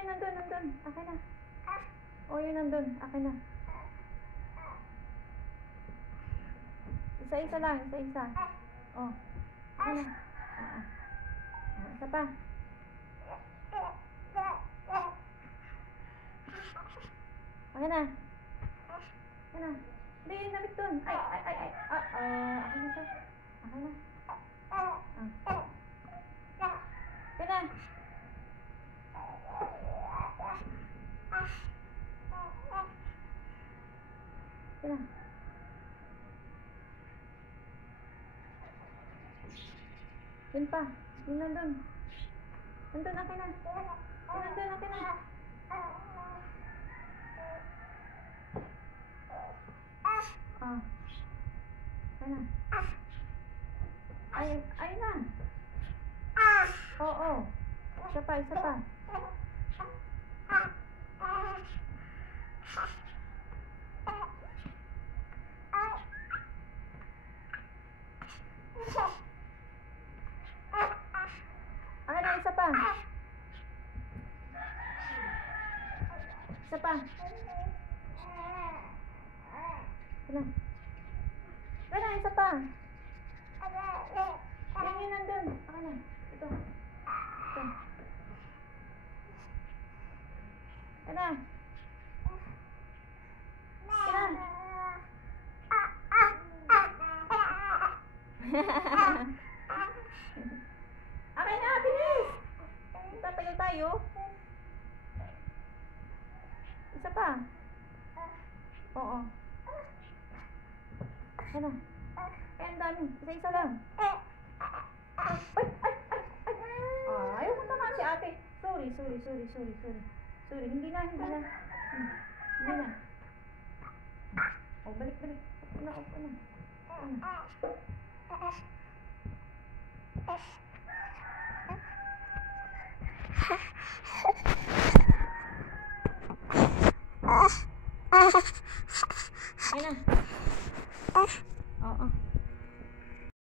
yun, nandun, nandun. Akin na. Oh, yun, nandun. Akin na. Isa-isa lang, isa-isa. Oh. Akin na. Isa pa. Akin na. Akin na. Hindi, yun, nabit dun. Ay. Akin na to. Akin na. Akin na. Akin na. Yun pa. Yun nandun. Nandun, akin na. Yun nandun, akin na. Akin na. Ay na. Oo. Isa pa, isa pa. Akin na, isa pa. Isa pa. Akin na. Akin na, isa pa. Yun nandun. Akin na. Ito. Ito. Akin na. Akin na. Akin na, bilis! Tatagal tayo. Isa pa. Oo. Ayan na. Kaya ang dami. Isa-isa lang. Ay! Ayaw mo naman si ate. Sorry. Hindi na. Hindi na. Oh, balik. Opo na.